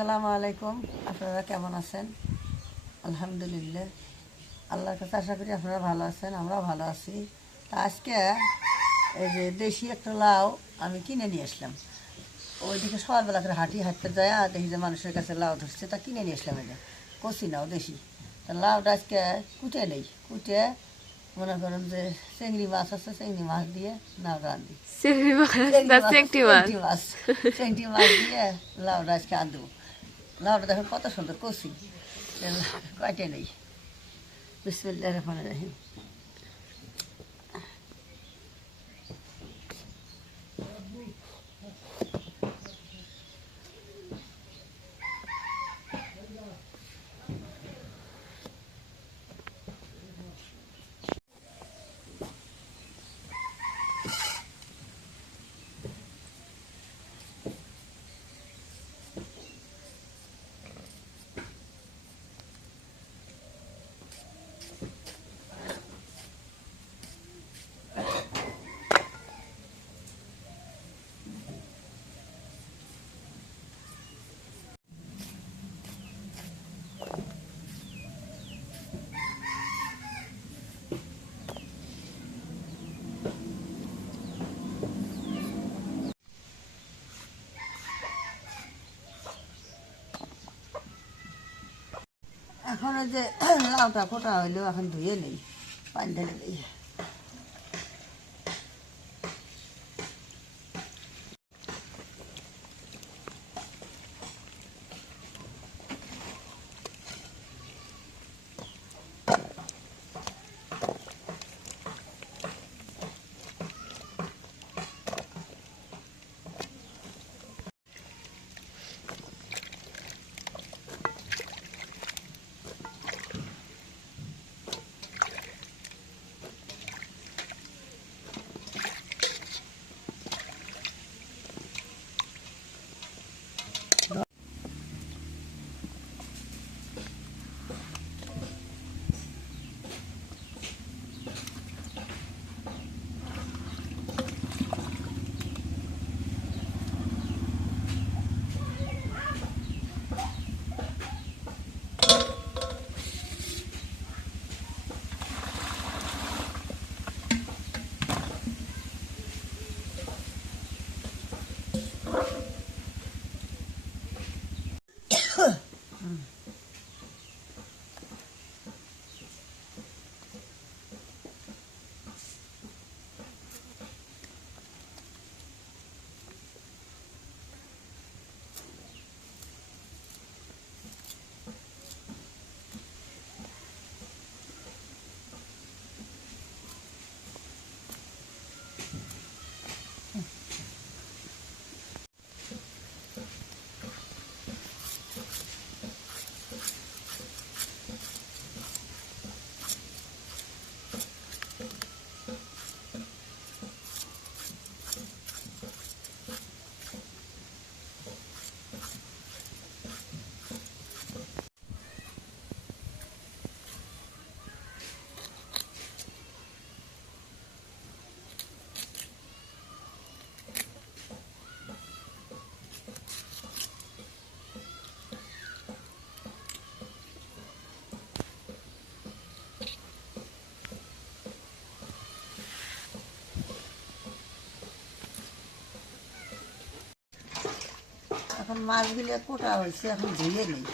আসসালামু আলাইকুম। আপনারা কেমন আছেন? আলহামদুলিল্লাহ। আল্লাহর কাছে আশা করি আপনারা ভালো আছেন আমরাও ভালো আছি। তা আজকে এই যে দেশি একটা লাউ আমি কিনে নিয়ে আসলাম। ওইদিকে সকালবেলা করে হাঁটি হাঁটতে যায় আর দেখি যে মানুষের কাছে লাউ ধরছে তা কিনে নিয়ে আসলাম এটা কচি নাও দেশি। তা লাউটা আজকে কুটে নেই কুটে মনে করেন যে চিংড়ি মাছ আছে চিংড়ি মাছ দিয়ে নাও রান্ধি চিংড়ি মাছ চিংড়ি মাছ দিয়ে লাউটা আজকে আনব লাউটা দেখুন কত সুন্দর কষি কয়টা নেই? বিসমিল্লা রহমান রহিম। এখন ওই যে লাউটা ফোটা হইলেও এখন ধুয়ে নেই পানি ঢেলে দিই মাছগুলো কোটা হয়েছে এখন ধুয়ে নেই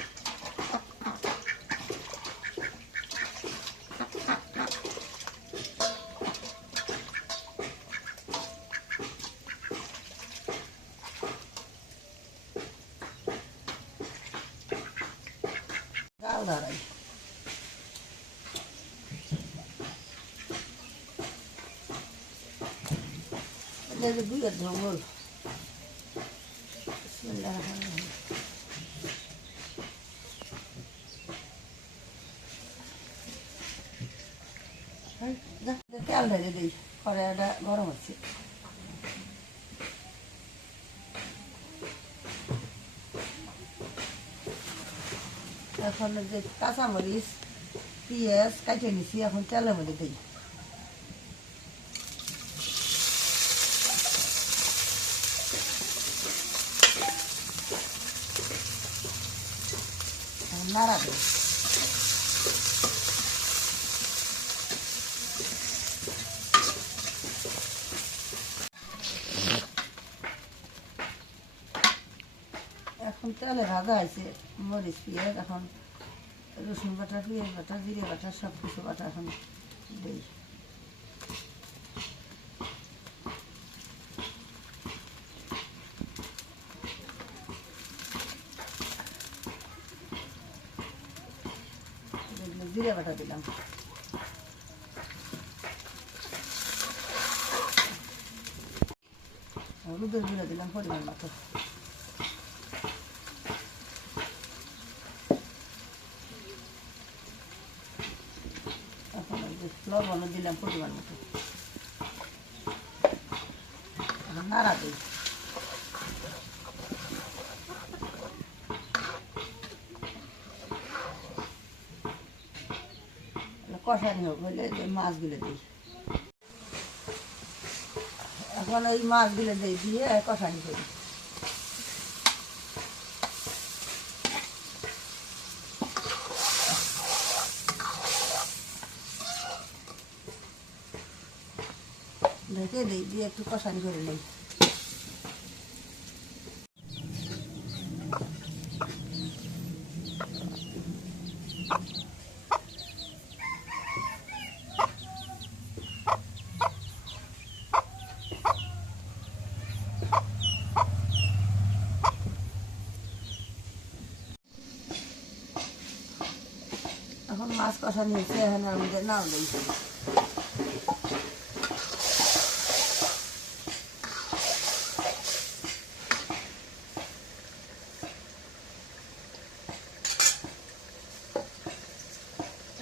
গাল ধরাই এটা যে দুইয়ের জঙ্গল বিসমিল্লাহির রহমানির রহিম। এই, যা, যা, তেল গরম হচ্ছে এখন যে কাঁচামরিচ পেঁয়াজ কাটিয়ে নিছি এখন তেলের মধ্যে দিই। নাড়া দেয় এখন তেলে ভাজা আছে মরিচ, পেঁয়াজ, এখন রসুন বাটা, পেঁয়াজ বাটা, জিরে বাটা সব কিছু বাটা এখন দিই এগুলো জিরে বাটা দিলাম হলুদের গুঁড়ো দিলাম পরিমাণ মতো এখন ওই যে লবণও দিলাম পরিমাণ মতো এখন নাড়া দিই কষানি হোক হলে মাছগুলো দিই। এখন ওই মাছগুলো দিই দিয়ে কষানি করি। ঢেকে দিই, দিয়ে একটু কষানি করে নিই এখন মাছ কষানি হয়েছে এখন মধ্যে নাও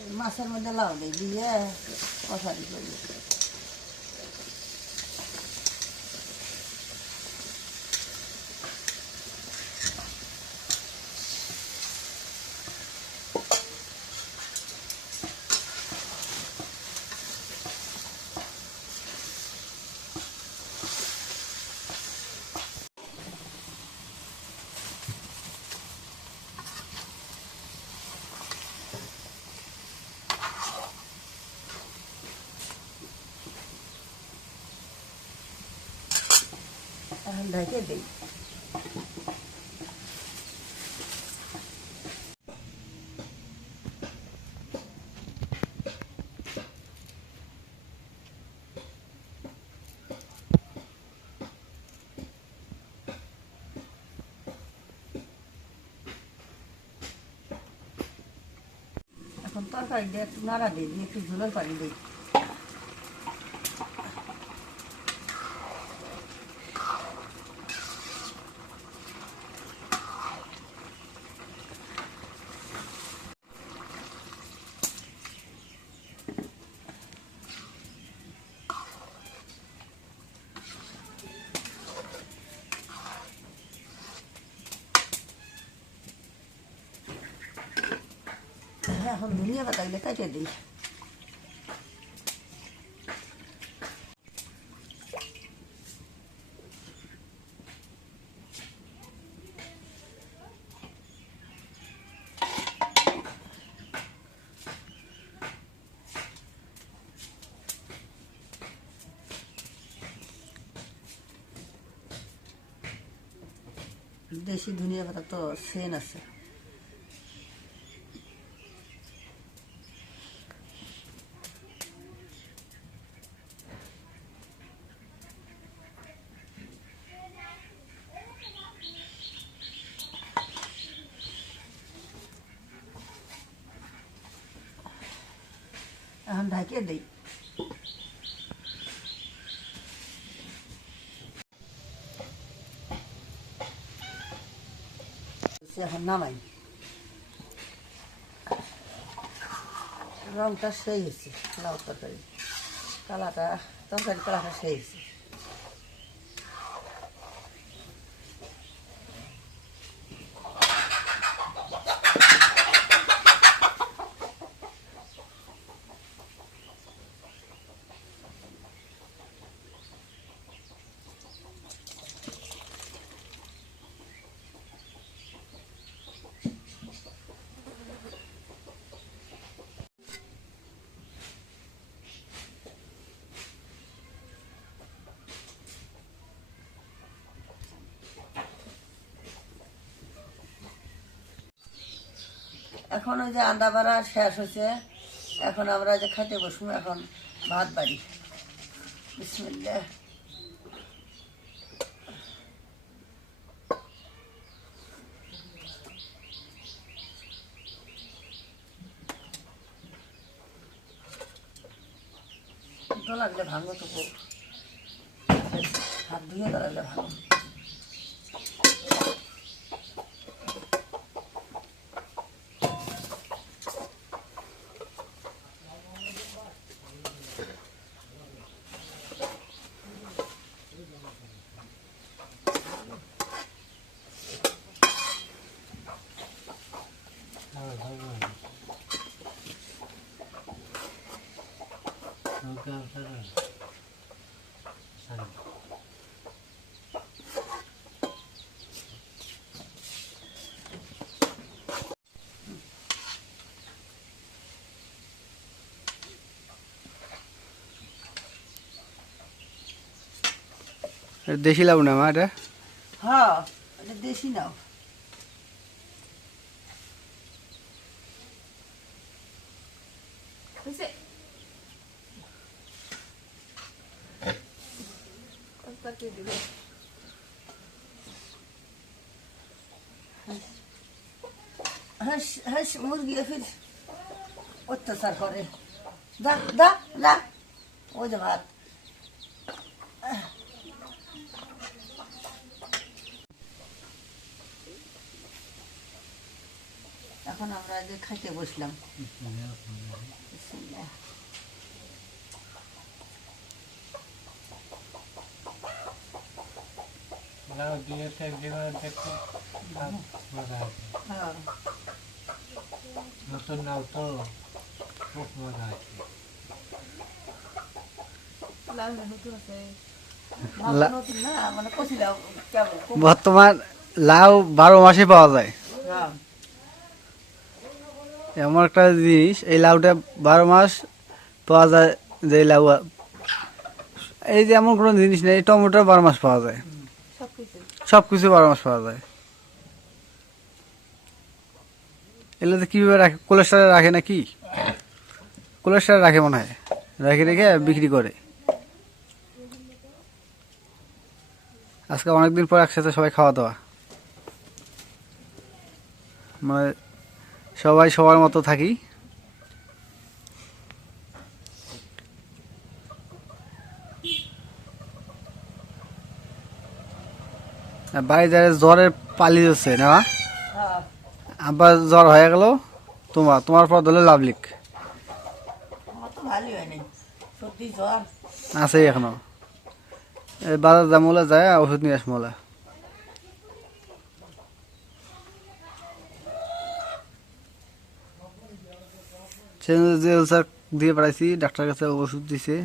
এই মাছের মধ্যে লাউ দিয়ে কষানি করি এখন ঢেকে দিই এখন তরকারি দিয়ে একটু নাড়া দিই দিয়ে একটু ঝোলের পানি দিই হ্যাঁ, এখন ধনিয়া পাতাগুলো কেটে দিই দেশি ধনিয়া পাতা তো সেন আছে এখন ঢাকিয়ে দিই সে এখন নামাই রংটা সেই হয়েছে লাউ এখন ওই যে আন্দা বাড়া শেষ হয়েছে। এখন আমরা যে খেতে বসবো, এখন ভাত বাড়ি। বিসমিল্লাহ। তো লাগলে ভাঙো তো বউ। হাত ধুয়ে তো লাগলে ভাঙো এটা দেশি লাউ না মা এটা? হ্যাঁ দেশি নাও হাঁস হাঁস মুরগি ফির অত্যাচার করে। দা দা দা ওই যে ভাত। এখন আমরা যে খাইতে বসলাম। দিয়ে দিয়ে দেখতে মজা আছে। হ্যাঁ। মানে খুব বর্তমান লাউ বারো মাসে পাওয়া যায় এমন একটা জিনিস এই লাউটা বারো মাস পাওয়া যায় যে লাউ এই যে এমন কোনো জিনিস নেই টমেটো বারো মাস পাওয়া যায় সব কিছু বারো মাস পাওয়া যায় এগুলোতে কীভাবে রাখে? কোলেস্টারে রাখে না কি কোলেস্টারে রাখে মনে হয়। রেখে রেখে বিক্রি করে। আজকে অনেকদিন পর একসাথে সবাই খাওয়া দাওয়া মানে সবাই সবার মতো থাকি। বাড়ি যারা জ্বরের যাচ্ছে না? আবার জ্বর হয়ে গেল তোমার তোমার পর ধরলে লাভলিক আছে এখনও। এই বাজার দামলে যায় ওষুধ নিয়ে আসমলে যে স্যার দিয়ে পাঠাইছি ডাক্তার কাছে ওষুধ দিছে।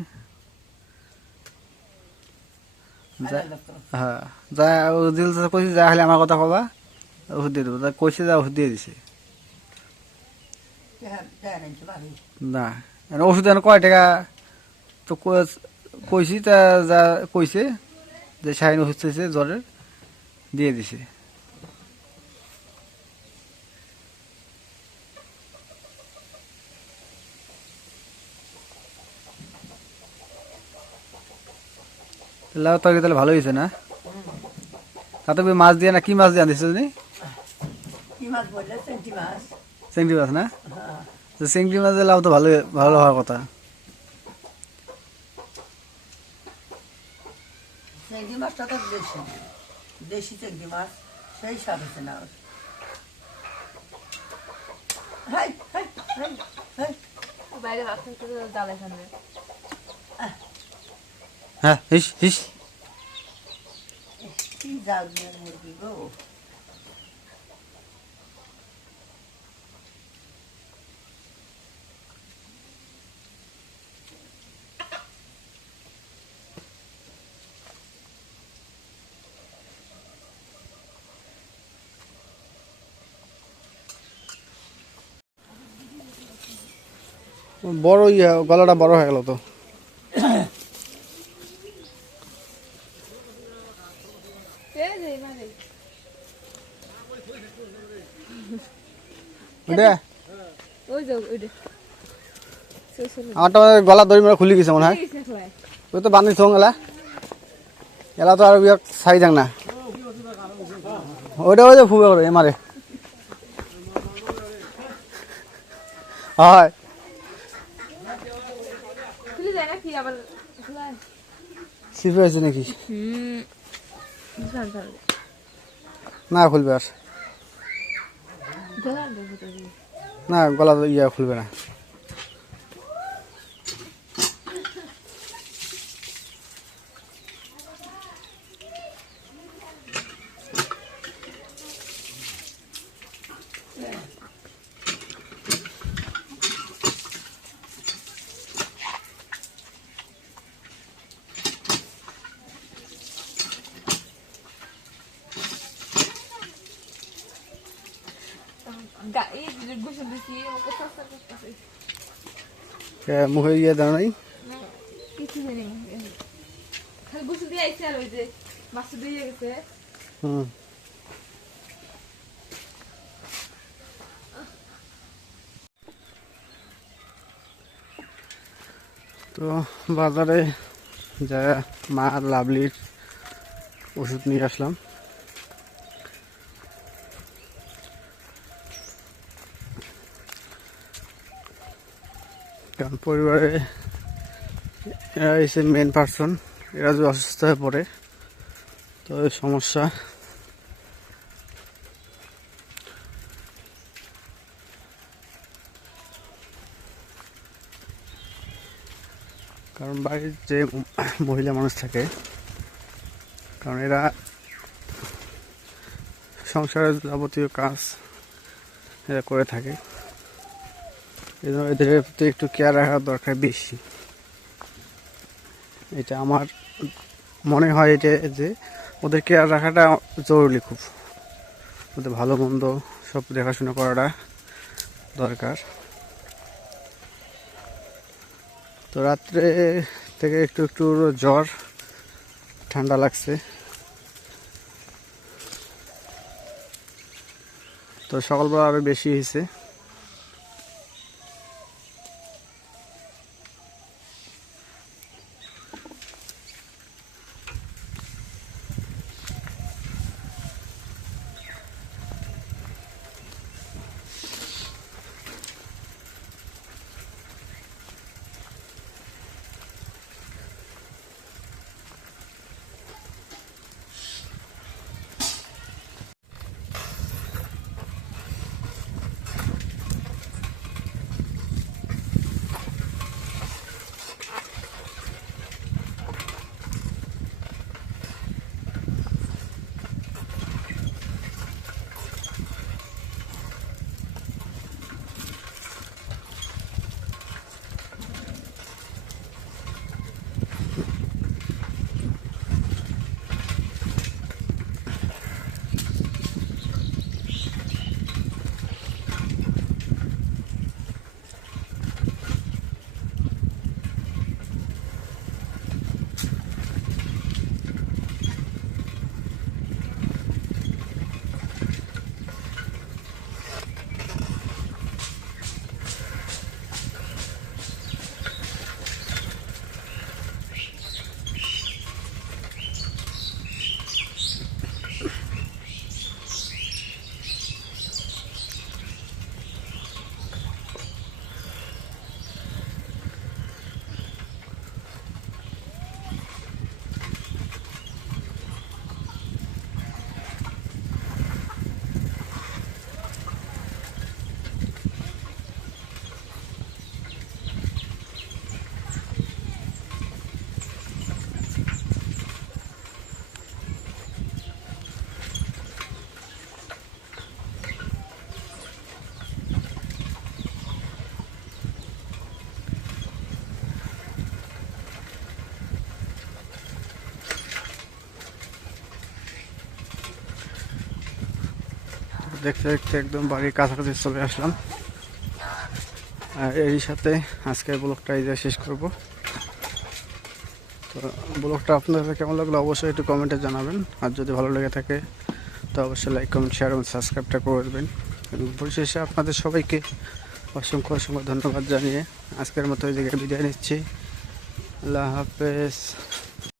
যা- হ্যাঁ যা দিল কইছে যা হলে আমার কথা কবা। ওষুধ দিয়ে দেবো। তা কইছে যা ওষুধ দিয়ে দিছে। হ্যাঁ ভালোই না ওষুধ কয় টাকা তো কইছি তা যা কইছে যে সাইন ওষুধ চাইছে জ্বরের দিয়ে দিছে। লাউ তরকারি তাহলে ভালো হয়েছে না? তাতে মাছ দিয়ে না কি মাছ দিয়ে আনতেছে তুমি মাছ বললে চেংটি মাছ। চিংড়ি মাছ না? হ্যাঁ। তো চিংড়ি মাছের লাউ তো ভালো ভালো হওয়ার কথা। চেংটি মাছটা তো দেশি। দেশি চেংটি মাছ সেই স্বাদ হচ্ছে না। হ্যাঁ হিস হিস। কি জাল মুরগি গো। বড় ইয়ে গলাটা বড় হয়ে গেল তো। চল। আমারটা গলা দড়ি মেরে খুলে গেছে মনে হয়। ওই তো বান্ধি থং এলা এলা তো আর বিয়া চাই যাং না। ওইটা ওই যে ফুবে করে এমারে হয় খুলে যায় নাকি আবার খোলায়? সিপে আছে নাকি? না খুলবে আর। না গলা ইয়া খুলবে না গা- এই যে গোসল দিছি, আমাকে সস্তা করতেছে। এ, মুখে ইয়ে দেওয়া নাই? কিছু জানি খালি গোসল দিয়ে আইছে আর ওই যে বাচ্চা দিয়ে গেছে হুম। তো বাজারে যা মা লাভলির ওষুধ নিয়ে আসলাম। পরিবারে, এরা এসে মেন পার্সন এরা যদি অসুস্থ হয়ে পড়ে, তো সমস্যা। কারণ বাড়ির যে মহিলা মানুষ থাকে, কারণ এরা সংসারের যাবতীয় কাজ এরা করে থাকে। এদের প্রতি একটু কেয়ার রাখার দরকার বেশি। এটা আমার মনে হয় এটা যে ওদের কেয়ার রাখাটা জরুরি খুব। ওদের ভালো মন্দ সব দেখাশোনা করাটা দরকার। তো রাত্রে থেকে একটু একটু জ্বর, ঠান্ডা লাগছে। তো সকালবেলা আরও বেশি হয়েছে। দেখতে দেখতে একদম বাড়ির কাছাকাছি চলে আসলাম। আর এরই সাথে আজকের ব্লগটা এই শেষ করব। তো ব্লগটা আপনাদের কেমন লাগল অবশ্যই একটু কমেন্টে জানাবেন। আর যদি ভালো লেগে থাকে, তো অবশ্যই লাইক কমেন্ট শেয়ার এবং সাবস্ক্রাইবটা করে দেবেন। এবং পরিশেষে আপনাদের সবাইকে অসংখ্য অসংখ্য ধন্যবাদ জানিয়ে আজকের মতো এই জায়গায় বিদায় নিচ্ছি। আল্লাহ হাফেজ।